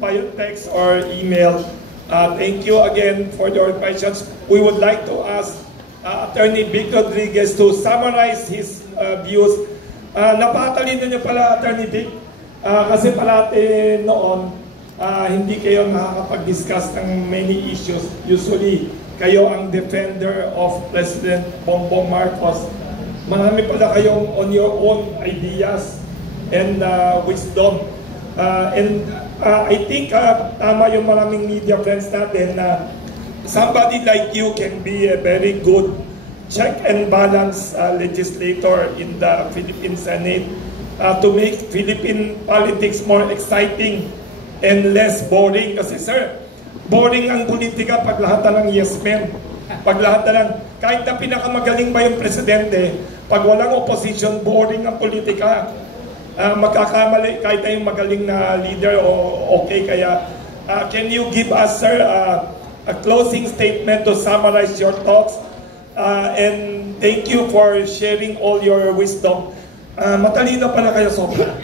via text or email. Thank you again for your questions. We would like to ask Attorney Vic Rodriguez to summarize his views. Napatalino niyo pala, Attorney Vic, kasi parati noon, hindi kayo nakakapag-discuss ng many issues. Usually, kayo ang defender of President Bongbong Marcos. Marami pala kayong on your own ideas and wisdom. I think tama yung maraming media friends natin na somebody like you can be a very good check and balance legislator in the Philippine Senate to make Philippine politics more exciting and less boring. Kasi sir, boring ang politika pag lahat na ng yes men. Pag lahat na ng, kahit na pinakamagaling ba yung presidente, pag walang opposition, boring ang politika. Magkakamali kahit na yung magaling na leader o okay. Kaya can you give us, sir, a closing statement to summarize your thoughts? And thank you for sharing all your wisdom. Matalino pala kayo sobra.